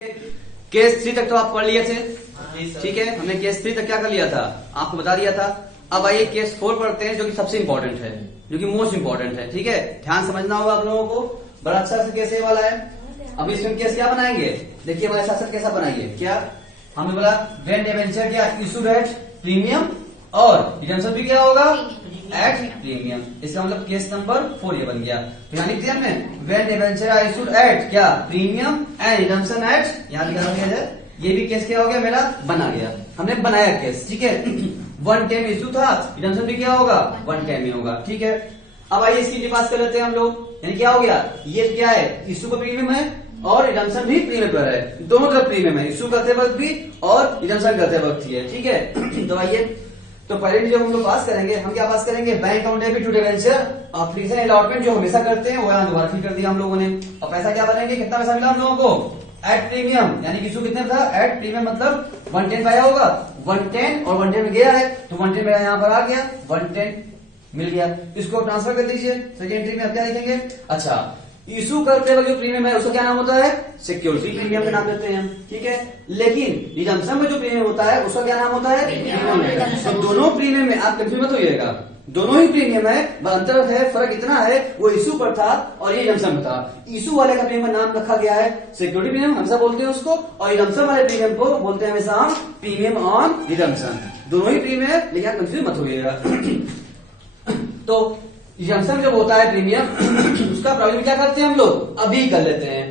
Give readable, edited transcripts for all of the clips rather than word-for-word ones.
Case 3 तक तो आप पढ़ लिए थे, ठीक है। हमने केस 3 तक क्या कर लिया था, आपको बता दिया था। अब आइए केस 4 पढ़ते हैं, जो कि सबसे इंपॉर्टेंट है, जो कि मोस्ट इंपॉर्टेंट है, ठीक है। ध्यान समझना होगा आप लोगों को, बड़ा अच्छा से केस ये वाला है। अब इसमें केस क्या बनाएंगे, देखिए हमारे साथ कैसा बनाइए। क्या हमने बोला, व्हेन डिबेंचर क्या इशूड एट प्रीमियम और रिडेम्पशन भी क्या होगा एट प्रीमियम। इसका मतलब केस नंबर 4 ये बन गया। तो यहाँ लिख दिया हमने, when debenture are issued at क्या प्रीमियम एंड रिडेम्पशन एट, यहाँ लिखा गया है। ये भी केस क्या हो गया मेरा, बना गया, हमने बनाया केस, ठीक है। 1 टाइम इशू था, रिडेम्पशन भी क्या होगा 1 टाइम ही होगा, ठीक है। अब आइए इसकी पास कर लेते हैं हम लोग। यानी क्या हो गया, ये क्या है, इशू का प्रीमियम है और रिडेम्पशन भी प्रीमियम पर है, दोनों तरफ प्रीमियम है, इशू करते वक्त भी और रिडेम्पशन करते वक्त ही है, ठीक है। तो आइए, तो पहले जब हम लोग पास करेंगे, हम क्या पास करेंगे, bank account debit to debenture और फ्रीजन अलॉटमेंट जो हमेशा करते हैं वो यहाँ दोबारा फिल कर दिया हम लोगों ने। और पैसा क्या बनेंगे, कितना पैसा मिला हम लोगों को एट प्रीमियम, यानी इशू कितने था एट प्रीमियम, मतलब 110 पाया होगा, 110 और 110 में गया है तो 110 मेरा यहाँ पर आ गया, 110 मिल गया। इसको ट्रांसफर कर दीजिए सेकेंड एंट्री में। अब क्या लिखेंगे, अच्छा इशू करते वक्त जो प्रीमियम है उसका क्या नाम होता है, सिक्योरिटी प्रीमियम का नाम देते हैं, ठीक है। लेकिन रिडेम्पशन में जो प्रीमियम होता है उसका क्या नाम होता है, प्रीमियम। तो दोनों प्रीमियम में आप कंफ्यूज मत होइएगा, दोनों ही प्रीमियम है, अंतर है, फर्क इतना है, वो इशू पर था और ये रिडेम्पशन में था। इशू वाले का प्रीमियम नाम रखा गया है सिक्योरिटी प्रीमियम, हमेशा बोलते हैं उसको, और रिडेम्पशन वाले प्रीमियम को बोलते हैं हमेशा हम प्रीमियम ऑन रिडेम्पशन। दोनों ही प्रीमियम है, लेकिन आप कंफ्यूज मत होइएगा। तो रिडेम्पशन जब होता है प्रीमियम उसका प्रोविजन क्या करते हैं हम लोग, अभी कर लेते हैं।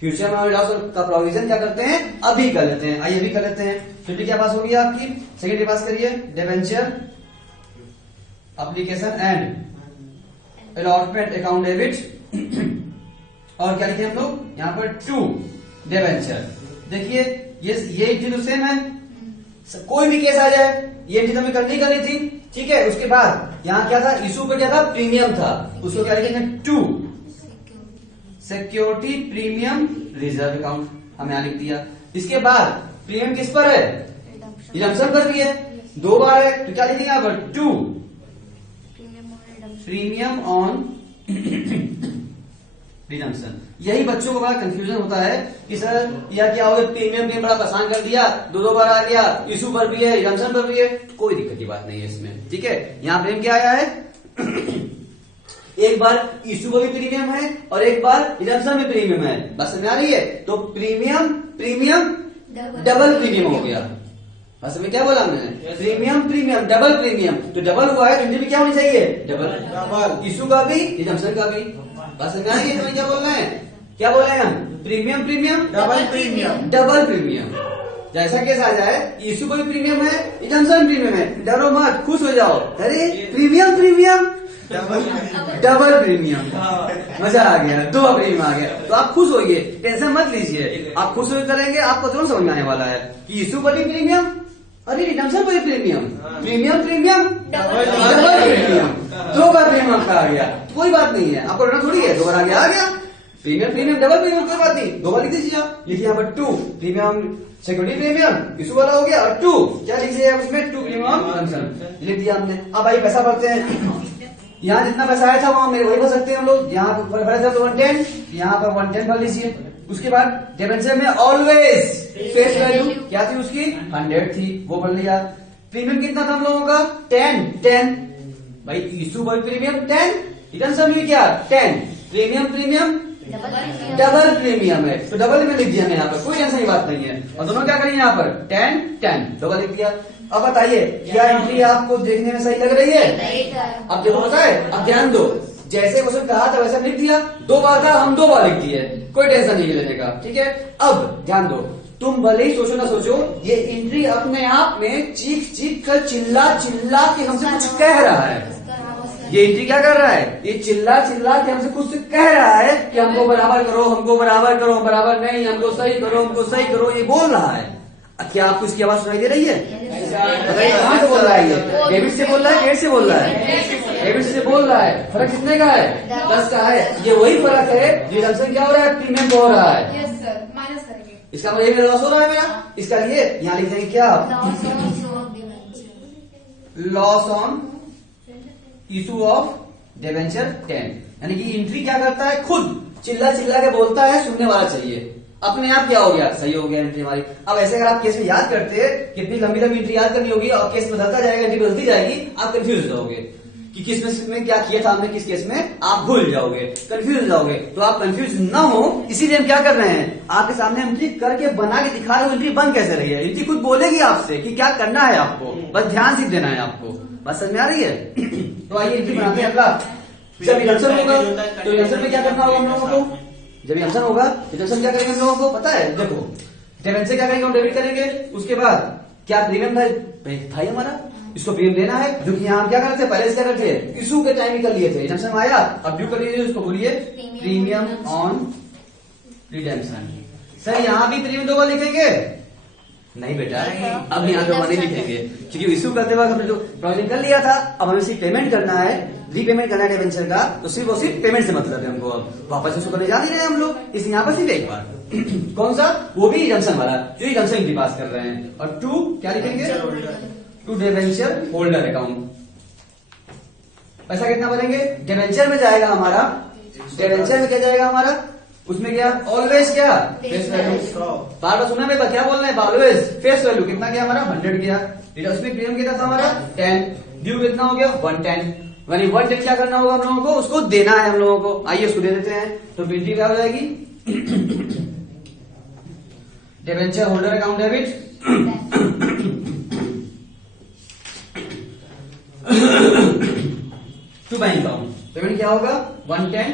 फ्यूचर में लॉस का प्रोविजन क्या करते हैं, अभी कर लेते हैं। आइए अभी कर लेते हैं। फिर क्या पास होगी आपकी, सेकेंड पास करिए, debenture application and allotment account debit और क्या लिखे हम लोग यहाँ पर टू डिबेंचर। देखिए ये एंट्री तो सेम है, कोई भी केस आ जाए ये एंट्री हमें करनी थी, ठीक है। उसके बाद यहाँ क्या था, इशू पे क्या था, प्रीमियम था, उसको क्या लिखेंगे to security premium reserve account, हमने यहाँ लिख दिया। इसके बाद प्रीमियम किस पर है, रिडेम्पशन पर भी है, 2 बार है, तो क्या लिखेंगे यहाँ पर टू प्रीमियम ऑन रिडेम्पशन। यही बच्चों को बड़ा कंफ्यूजन होता है कि सर यह क्या हो गया, प्रीमियम भी बड़ा आसान कर दिया, 2 बार आ गया, इशू पर भी है रिडेम्पशन पर भी है, कोई दिक्कत की बात नहीं है इसमें, ठीक है। यहाँ प्रीमियम क्या आया है एक बार इशू का भी प्रीमियम है और एक बार रिडेम्पशन भी प्रीमियम है, बस समझ आ रही है। तो प्रीमियम प्रीमियम डबल प्रीमियम हो गया, बस में क्या बोला हमने, प्रीमियम प्रीमियम डबल प्रीमियम, तो डबल हुआ है तो इनकी भी क्या होनी चाहिए, डबल, इशू का भी रिडेम्पशन का भी, बस समझ आ रही है। क्या बोल रहे हैं, क्या बोल रहे हैं हम, premium premium double premium, double premium. जैसा केस आ जाए, इशू का भी प्रीमियम है, रिडेम्पशन प्रीमियम है, डरो मत, खुश हो जाओ, अरे प्रीमियम प्रीमियम डबल प्रीमियम, मजा आ गया, 2 प्रीमियम आ गया, तो आप खुश होइए, टेंशन मत लीजिए, आप खुश होकर करेंगे, आपको तुरंत समझ में आने वाला है कि इशू पर भी प्रीमियम, अरे रिडेम्पशन पर भी premium, premium premium double premium, 2 बार प्रीमियम का आ गया, कोई बात नहीं है, आपको डरना थोड़ी है, 2 बार आ गया, प्रीमियम प्रीमियम डबल प्रीमियम, कोई बात नहीं, 2 बार लिख दीजिए आप, लिखिए यहाँ पर 2 प्रीमियम सिक्योरिटी प्रीमियम इशू वाला हो गया, और 2 क्या लिखिए उसमें 2 प्रीमियम रिडेम्पशन लिख दिया हमने। अब आइए पैसा भरते हैं, यहाँ जितना पैसा आया था वहां वही भर सकते हैं हम लोग, यहाँ पर भरा था तो 110, यहाँ पर 110 भर लीजिए। उसके बाद डिबेंचर में ऑलवेज फेस वैल्यू क्या थी उसकी, 100 थी, वो भर लिया। प्रीमियम कितना था हम लोगों का, 10 भाई, इशू पर प्रीमियम 10, रिडेम्पशन भी क्या 10, प्रीमियम प्रीमियम डबल प्रीमियम है, तो डबल में लिख दिया मैं यहाँ पर, कोई टेंशन की बात नहीं है। और दोनों क्या करेंगे यहाँ पर 10 डबल लिख दिया। अब बताइए क्या एंट्री आपको देखने में सही लग रही है, अब देखो पता है, अब ध्यान दो, जैसे क्वेश्चन कहा था वैसा लिख दिया, 2 बार था हम 2 बार लिख दिए, कोई टेंशन नहीं लेने का, ठीक है। अब ध्यान दो, तुम भले ही सोचो ना सोचो, ये एंट्री अपने आप में चीख चीख कर चिल्ला चिल्ला के हमसे कुछ कह रहा है। ये एंट्री क्या कर रहा है, ये चिल्ला चिल्ला के हमसे कुछ कह रहा है कि हमको बराबर करो, हमको बराबर करो, बराबर नहीं, हमको सही करो, हमको सही करो, ये बोल रहा है। क्या आपको इसकी आवाज सुनाई दे रही है, बताइए कहाँ से बोल रहा है, ये डेविड से बोल रहा है, गेट से बोल रहा है, डेविड से बोल रहा है। फर्क कितने का है, 10 का है, ये वही फर्क है, रिडेम्पशन क्या हो रहा है, प्रीमियम हो रहा है, इसका मतलब मेरा लॉस हो रहा है मेरा, इसका लिए यहाँ लिख देंगे क्या, loss on issue of debenture 10, यानी कि एंट्री क्या करता है, खुद चिल्ला चिल्ला के बोलता है, सुनने वाला चाहिए। अपने आप क्या हो गया, सही हो गया एंट्री हमारी। अब ऐसे अगर आप केस में याद करते हैं, कितनी लंबी लंबी एंट्री याद करनी होगी और केस बदलता जाएगा, एंट्री बदलती जाएगी, आप कंफ्यूज हो जाओगे कि किस में क्या किया था हमने, किस केस में, आप भूल जाओगे, कंफ्यूज हो जाओगे। तो आप कंफ्यूज ना हो इसीलिए हम क्या कर रहे हैं, आपके सामने एंट्री करके बना के दिखा रहे हो एंट्री बन कैसे रही है। एंट्री खुद बोलेगी आपसे कि क्या करना है आपको, बस ध्यान सिर्फ देना है आपको। बात समझ में आ रही है? तो आइए एंट्री बनाते हैं अगला। जब इलेक्शन होगा तो इलेक्शन में क्या करना होगा हम लोगों को, जब इलेक्शन होगा तो इलेक्शन क्या करेंगे हम लोगों को पता है। देखो डेबिट से क्या करेंगे, हम डेबिट करेंगे, उसके बाद क्या प्रीमियम था हमारा, इसको प्रीमियम देना है, जो कि यहाँ हम क्या करते थे, पहले से क्या करते थे, इशू के टाइम ही कर लिए थे, रिडेम्पशन में आया अब ड्यू कर लीजिए, उसको बोलिए प्रीमियम ऑन रिडेम्पशन। सर यहाँ भी प्रीमियम 2 बार लिखेंगे? नहीं बेटा, अब यहाँ 2 बार नहीं लिखेंगे, क्योंकि इशू करते वक्त हमने जो प्रोविजन कर लिया था, अब हमें सिर्फ पेमेंट करना है, रीपेमेंट करना है डिवेंचर का, तो सिर्फ और सिर्फ पेमेंट से मतलब है हमको। अब वापस इशू करने जा नहीं रहे हम लोग, इसलिए यहाँ पर सिर्फ एक बार कौन सा, वो भी रिडेम्पशन वाला, जो रिडेम्पशन एंट्री पास कर रहे हैं। और 2 क्या लिखेंगे, टू डिवेंचर होल्डर अकाउंट। पैसा कितना भरेंगे, डिवेंचर में जाएगा हमारा, डिवेंचर में क्या जाएगा हमारा, उसमें क्या ऑलवेज क्या फेस वैल्यू, बार बार सुना मेरे क्या बोल रहे हैं, ऑलवेज फेस वैल्यू कितना गया हमारा 100 गया, उसमें प्रीमियम कितना था हमारा 10, ड्यू कितना हो गया 110, यानी 110 क्या करना होगा हम लोगों को, उसको देना है हम लोगों को। आइए उसको दे देते हैं, तो बिल्टी क्या हो जाएगी, debenture holder account debit to bank account, payment क्या होगा 110।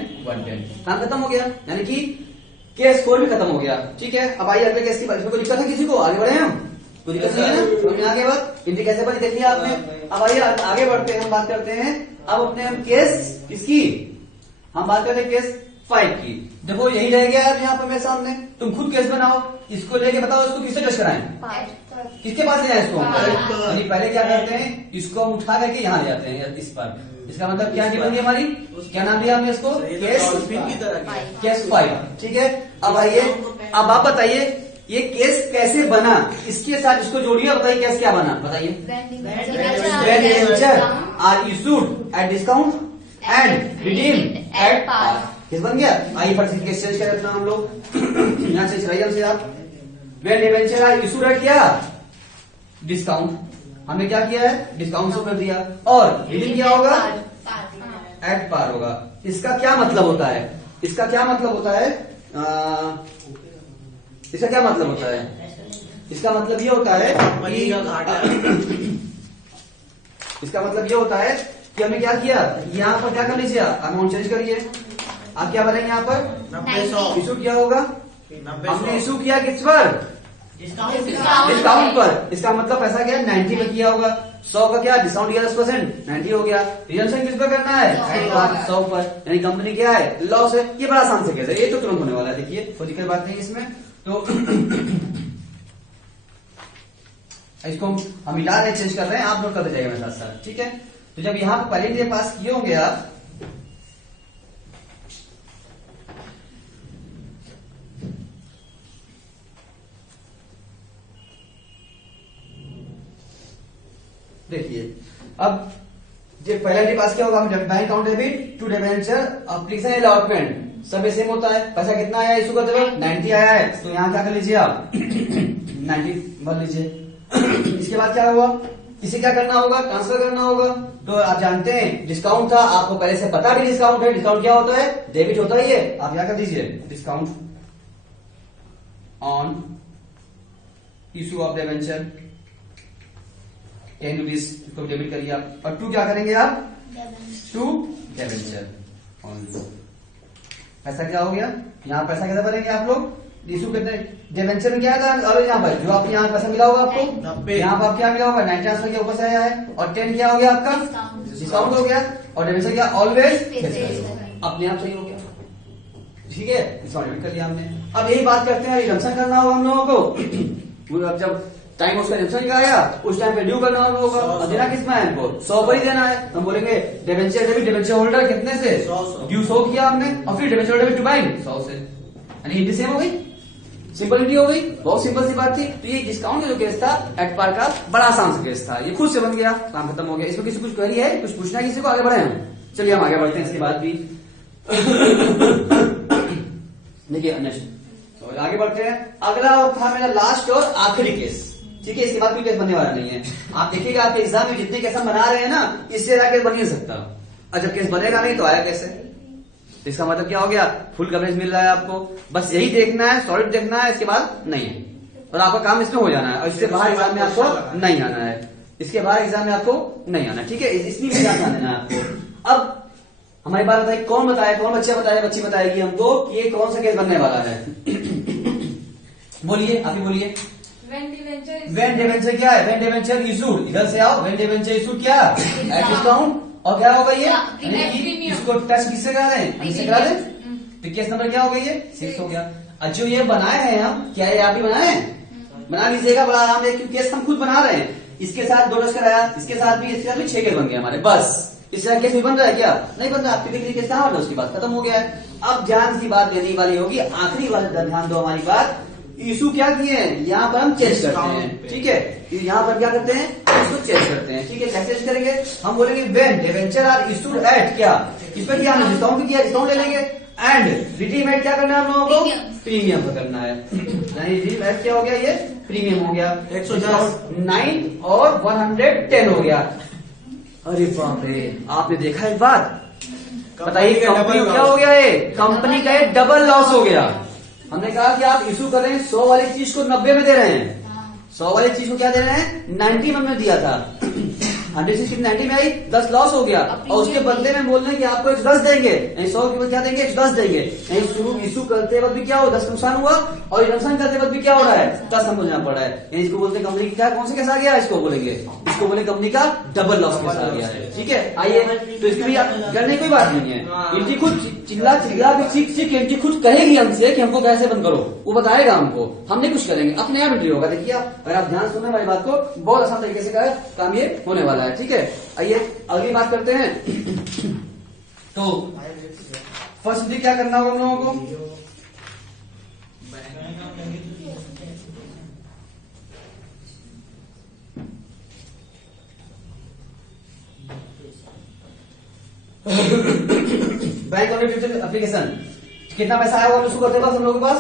काम खत्म हो गया, यानी कि केस कोड भी खत्म हो गया। ठीक है, अब आइए अगले केस की बात, इसमें कोई दिक्कत है किसी को, आगे बढ़े हम, कोई दिक्कत नहीं है ना, समझ में आगे बात, एंट्री कैसे बनी देख लिया आपने। अब आइए आगे बढ़ते हैं, हम बात करते हैं अब अपने हम केस किसकी, हम बात करते हैं केस 5 की। देखो यही रह गया है यहाँ पर मेरे सामने, तुम खुद केस बनाओ, इसको लेके बताओ इसको किससे टच कराएं, किसके पास ले जाए इसको, पहले क्या करते हैं, इसको हम उठा करके यहाँ ले जाते हैं इस पर, इसका मतलब क्या की बन गई हमारी, क्या नाम दिया हमने इसको, केस 5। ठीक है, अब आइए, अब आप बताइए ये केस कैसे बना, इसके साथ इसको जोड़िए, बताइए केस क्या बना, बताइए। Debenture are issued at discount and redeemed at par, case बन गया। आइए फट से केस चेंज कर रखना हम लोग, यहाँ से चलाइए हमसे आप, when debenture are issued at क्या डिस्काउंट, हमने क्या किया है डिस्काउंट शो कर दिया, और रिडीम क्या होगा एट पार होगा। इसका क्या मतलब होता है, इसका क्या मतलब होता है, इसका क्या मतलब होता है, इसका मतलब ये होता है कि इसका मतलब ये होता है कि हमने क्या किया, यहाँ पर क्या कर लीजिए अमाउंट चेंज करिए, आप क्या भरेंगे यहाँ पर, इशू क्या होगा, हमने इशू किया किस पर, डिस्काउंट पर, इसका मतलब पैसा क्या है 90 पे किया होगा, 100 का क्या डिस्काउंट किया 10%, 90 हो गया। रिडम्पशन किस पर करना है 100 पर, यानी कंपनी क्या है लॉस है। ये बड़ा आसान से कैसे, ये तो तुरंत होने वाला है, देखिए कोई दिक्कत बात नहीं इसमें। तो इसको हम मिटा रहे चेंज कर रहे हैं, आप नोट करते जाइए मेरे साथ साथ। ठीक है, तो जब यहाँ पर पहले लिए पास किए होंगे आप, देखिए अब जो पहला पास क्या होगा, हम bank account debit to debenture application allotment, सब सेम होता है। पैसा कितना आया इशू करते वक्त 90 आया है, तो यहाँ क्या कर लीजिए आप 90 भर लीजिए। इसके बाद क्या होगा, इसे क्या करना होगा, ट्रांसफर करना होगा। तो आप जानते हैं डिस्काउंट था, आपको पहले से पता भी डिस्काउंट है, डिस्काउंट क्या होता है डेबिट होता है, ये आप क्या कर दीजिए discount on issue of debenture 10 rupees, इसको डेबिट करिए आप, और 2 क्या करेंगे आप, टू डिवेंचर ऑन, पैसा क्या हो गया, यहाँ पैसा कैसे भरेंगे आप लोग, इशू कितने डिवेंचर में क्या था, और यहाँ पर जो आपको यहाँ पैसा मिला होगा आपको, यहाँ पर क्या मिला होगा 90 ट्रांसफर के ऊपर से आया है, और 10 क्या हो गया आपका डिस्काउंट हो गया, और डिवेंचर क्या ऑलवेज अपने आप सही हो गया। ठीक है, इसको डेबिट कर लिया हमने। अब यही बात करते हैं, रिडम्पशन करना होगा हम लोगों को। अब जब टाइम उसका रिडम्पशन का आया, उस टाइम पे ड्यू करना हम लोगों का, और देना किस में है हमको 100 पर ही देना है। हम बोलेंगे डिवेंचर डेबिट डिवेंचर होल्डर कितने से, ड्यू 100 किया हमने, और फिर डिवेंचर डेबिट टू बैंक 100 से, यानी हिंदी सेम हो गई, सिंपलिटी हो गई, बहुत सिंपल सी बात थी। तो ये डिस्काउंट का जो केस था एट पार का बड़ा आसान सा केस था, ये खुद से बन गया, काम खत्म हो गया। इसमें किसी कुछ क्वेरी है, कुछ पूछना है किसी को, आगे बढ़े हम, चलिए हम आगे बढ़ते हैं इसके बाद भी। देखिए नेक्स्ट तो आगे बढ़ते हैं। अगला और था मेरा लास्ट और आखिरी केस, ठीक है। इसके बाद कोई केस बनने वाला नहीं है। आप देखिएगा आपके एग्जाम में जितने केस हम बना रहे हैं ना, इससे ज्यादा केस बन नहीं सकता। और जब केस बनेगा नहीं तो आया कैसे? इसका मतलब क्या हो गया? फुल कवरेज मिल रहा है आपको। बस यही देखना है, सॉलिड देखना है, इसके बाद नहीं है। और आपका काम इसमें हो जाना है, और इससे बाहर एग्जाम में आपको नहीं आना है। इसके बाहर एग्जाम में आपको नहीं आना, ठीक है। इसलिए ध्यान देना है आपको। अब हमारी बात बताइए, कौन बताए, कौन बच्चा बताया, बच्ची बताएगी हमको कि ये कौन सा केस बनने वाला है। बोलिए, आप ही बोलिए। वेन डिवेंचर क्या है? वेन डिवेंचर इशूड, इधर से आओ। वेन डिवेंचर इशूड क्या? At discount. और क्या होगा ये? इसको टच किससे करा दें? हमसे करा दें। तो केस नंबर क्या हो गया? ये 6 हो गया। और जो ये बनाए हैं हम, क्या ये आप ही बनाए हैं? बना लीजिएगा, बड़ा आराम है, क्योंकि केस हम खुद बना रहे हैं। इसके साथ 2 टच कराया, इसके साथ भी 6 केस बन गए हमारे, बस। इस तरह केस भी बन रहा है क्या? नहीं बन रहा। आपकी डिग्री केस कहां बन रहा है? उसकी बात खत्म हो गया है। अब ध्यान की बात देने वाली होगी, आखिरी वाले ध्यान दो हमारी बात। इशू क्या किए हैं? यहाँ पर हम चेंज करते हैं, ठीक है। यहाँ पर क्या करते हैं? इसको चेंज करते हैं, ठीक है। कैसे चेंज करेंगे? हम बोलेंगे when debenture are issued at, क्या इस पर क्या हमने डिस्काउंट भी किया, डिस्काउंट ले लेंगे। एंड रिडीम एट क्या करना है हम लोगों को? प्रीमियम का करना है। यानी रिडीम एट क्या हो गया? ये प्रीमियम हो गया। 109 और 110 हो गया। अरे बाप रे, आपने देखा एक बात? बताइए कंपनी को क्या हो गया? ये कंपनी का ये डबल लॉस हो गया। हमने कहा कि आप इशू कर रहे हैं 100 वाली चीज को 90 में दे रहे हैं। 100 वाली चीज को क्या दे रहे हैं? 90 में हमने दिया था। 100 चीज 90 में आई, 10 लॉस हो गया। और उसके बदले में बोल रहे हैं कि आपको 110 देंगे, 100 के बाद क्या देंगे? 110 देंगे। शुरू इशू करते वक्त भी क्या हो? 10 नुकसान हुआ, और रिडम्पशन करते वक्त भी क्या हो रहा है? 10 हमको देना पड़ा है। इसको बोलते हैं कंपनी की क्या, कौन से केस आ गया? इसको बोलेंगे, इसको बोले कंपनी का डबल लॉस केस आ गया है, ठीक है। आइए, तो इसकी भी करने की कोई बात नहीं है। इनकी खुद चिल्ला चिल्ला के चीख इनकी खुद कहेगी हमसे कि हमको कैसे बंद करो, वो बताएगा हमको, हम नहीं कुछ करेंगे, अपने आप एंट्री होगा। देखिए अगर आप ध्यान सुनने वाली बात को, बहुत आसान तरीके से काम ये होने वाला है, ठीक है। आइए अगली बात करते हैं। तो फर्स्ट भी क्या करना होगा हम लोगों को? बैंक ऑन एप्लीकेशन कितना पैसा आया होगा इशू करते पास हम लोगों के पास?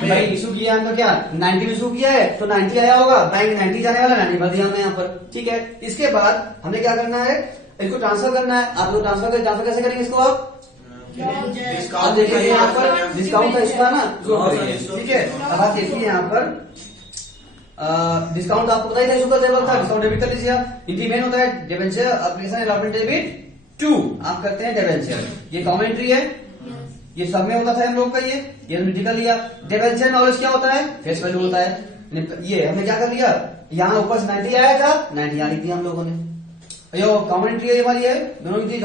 भाई इशू किया हम तो क्या 90 में इशू किया है, तो 90 आया होगा। बैंक 90 जाने वाला, 90 भर दिया हमने यहाँ पर, ठीक है। इसके बाद हमें क्या करना है? इसको ट्रांसफर करना है। आप लोग ट्रांसफर कैसे करेंगे इसको? आप देखिए यहाँ पर डिस्काउंट का इसका ना, ठीक है। अब आप देखिए यहाँ पर डिस्काउंट आपको बताइए था इशू करते वक्त था, डिस्काउंट डेबिट कर लीजिए। इनकी मेन होता है डिबेंचर एप्लीकेशन अलॉटमेंट डेबिट 2, आप करते हैं डिबेंचर। ये कॉमन एंट्री है, ये सब में होता था हम लोग का। ये हमने निकल लिया। डिबेंचर नॉलेज क्या होता है? फेस वैल्यू होता है। ये हमने क्या कर लिया? यहाँ ऊपर से 90 आया था, 90 यहाँ लिख दिया हम लोगों ने। यो कॉमन एंट्री ये वाली है, दोनों की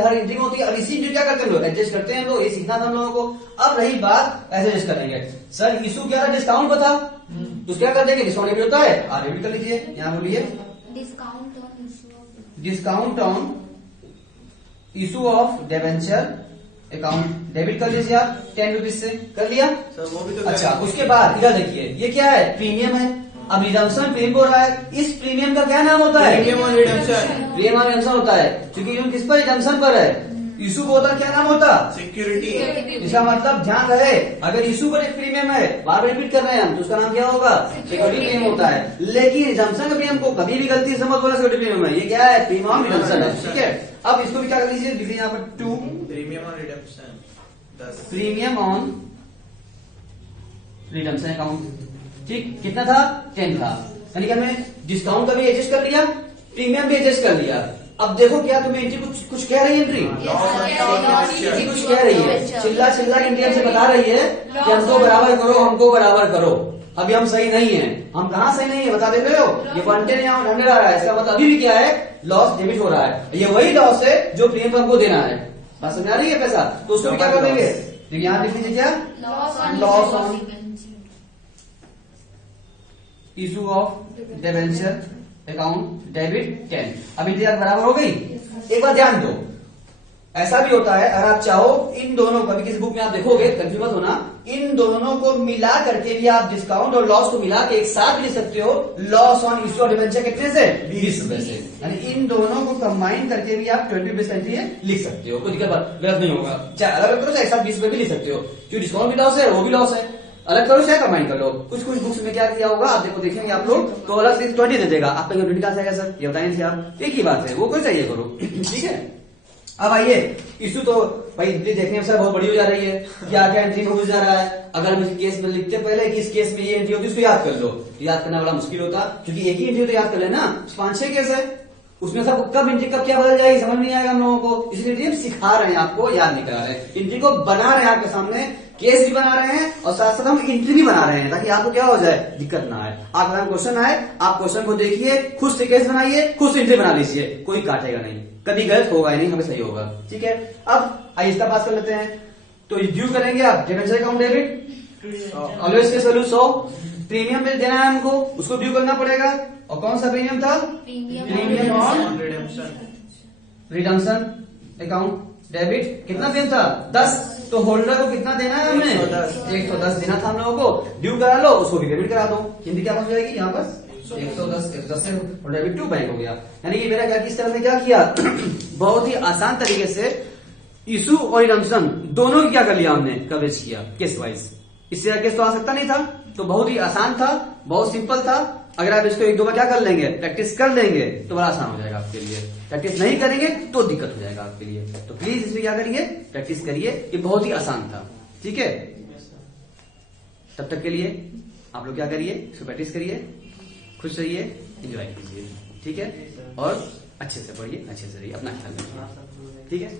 हर एंट्री में होती है। अब इसी एंट्री क्या करते हैं लोग? एडजस्ट करते हैं लोग, ये सीखना था हम लोगों को। अब रही बात ऐसे एडजस्ट करेंगे। सर इशू क्या था? डिस्काउंट को था, तो क्या कर देंगे? डिस्काउंट भी होता है, आप भी कर लीजिए। यहाँ बोलिए discount on issue of debenture account debit कर लीजिए आप 10 रुपीज से। कर लिया सर, वो भी तो। अच्छा, उसके बाद इधर देखिए, ये क्या है? प्रीमियम है। अब रिडम्पशन प्रीमियम हो रहा है, इस प्रीमियम का क्या नाम होता है? Premium on redemption. Premium on redemption होता है, क्योंकि किस पर? रिडम्पशन पर है। इशू को होता क्या नाम होता? सिक्योरिटी। इसका मतलब ध्यान रहे, अगर इशू पर एक प्रीमियम है, बार बार रिपीट कर रहे हैं हम, तो उसका नाम क्या होगा? सिक्योरिटी प्रीमियम होता है। लेकिन रिडम्पशन का प्रीमियम को कभी भी गलती से मत बोला सिक्योरिटी प्रीमियम है, ये क्या है? प्रीमियम ऑन रिडम्पशन है, ठीक है। अब इसको भी क्या कर लीजिए? लिखिए यहाँ पर 2 premium on redemption, premium on redemption account, ठीक। कितना था? 10 था। यानी कि हमने डिस्काउंट का भी एडजस्ट कर लिया, प्रीमियम भी एडजस्ट कर लिया। अब देखो क्या तुम्हें एंट्री कुछ कह रही है? एंट्री कुछ कह रही है, चिल्ला चिल्ला इंडिया से बता रही है कि हमको बराबर करो, हमको बराबर करो। अभी हम सही नहीं है। हम कहाँ सही नहीं है बता दे रहे हो? ये 110 या 100 आ रहा है, इसका मतलब अभी भी क्या है? लॉस डेबिट हो रहा है। ये वही लॉस है जो प्रीमियम हमको देना है। बात समझ आ रही है? पैसा तो उसको क्या कर देंगे? यहाँ लिख लीजिए क्या? Loss on issue of debenture account debit 10। अभी बराबर हो गई। एक बार ध्यान दो, ऐसा भी होता है, अगर आप चाहो इन दोनों को, किसी बुक में आप देखोगे, कंफ्यूज मत होना, इन दोनों को मिला करके भी आप डिस्काउंट और लॉस को मिला के एक साथ लिख सकते हो। Loss on issue of debenture कितने से? 20 रुपए से। यानी इन दोनों को कंबाइन करके भी आप 20 रुपए एंट्री लिख सकते हो, कोई दिक्कत गलत नहीं होगा। चाहे अलग अलग करो, चाहे एक साथ 20 रुपए भी लिख सकते हो, क्योंकि डिस्काउंट भी लॉस है, वो भी लॉस है। अलग करो चाहे कंबाइन कर लो। कुछ कुछ बुक्स में क्या किया होगा आप देखो, देखेंगे आप लोग तो अलग से 20 दे देगा, आपका 20 कहां से आएगा सर, ये बताएंगे सर आप। एक ही बात है, वो कोई चाहिए करो, ठीक है। अब आइए इशू तो भाई देखने में सर बहुत बड़ी हो जा रही है, क्या क्या एंट्री में घुस जा रहा है। अगर हम इस केस में लिखते पहले कि इस केस में ये एंट्री होती है, उसको याद कर लो, तो याद करना बड़ा मुश्किल होता, क्योंकि एक ही एंट्री तो याद कर लेना, 5-6 केस है, उसमें सब कब एंट्री कब क्या बदल जाएगी समझ नहीं आएगा हम लोगों को। इसलिए हम सिखा रहे हैं आपको, याद नहीं करा रहे हैं, एंट्री को बना रहे हैं आपके सामने, केस भी बना रहे हैं और साथ साथ हम एंट्री भी बना रहे हैं, ताकि आपको क्या हो जाए, दिक्कत ना आए। आपका क्वेश्चन आए, आप क्वेश्चन को देखिए, खुद से केस बनाइए, खुद से एंट्री बना लीजिए, कोई काटेगा नहीं, कभी गलत होगा ही नहीं, हमें सही होगा, ठीक है। अब आइए इसका पास कर लेते हैं। तो ड्यू करेंगे आप, debenture account debit, always case value 100, premium bill देना है हमको, उसको ड्यू करना पड़ेगा। और कौन सा प्रीमियम था, premium on redemption account debit, कितना दिन था 10, तो होल्डर को कितना देना है हमें 110 देना था हम लोगों को, ड्यू करा लो, उसको भी डेबिट करा दो, हिंदी क्या हो जाएगी यहाँ पर 110 से डेबिट टू बैंक हो गया। यानी कि मेरा क्या किस तरह से क्या किया बहुत ही आसान तरीके से इशू और रिडम्पशन दोनों की क्या कर लिया हमने, कवरेज किया केस वाइज। इससे केस तो आ सकता नहीं था, तो बहुत ही आसान था, बहुत सिंपल था। अगर आप इसको 1-2 बार क्या कर लेंगे, प्रैक्टिस कर लेंगे तो बड़ा आसान हो जाएगा आपके लिए। प्रैक्टिस नहीं करेंगे तो दिक्कत हो जाएगा आपके लिए। तो प्लीज इसमें क्या करिए, प्रैक्टिस करिए, ये बहुत ही आसान था, ठीक है। तब तक के लिए आप लोग क्या करिए, इसको प्रैक्टिस करिए, खुश रहिए, एंजॉय कीजिए, ठीक है। और अच्छे से पढ़िए, अच्छे से रहिए, अपना ख्याल रखिए, ठीक है।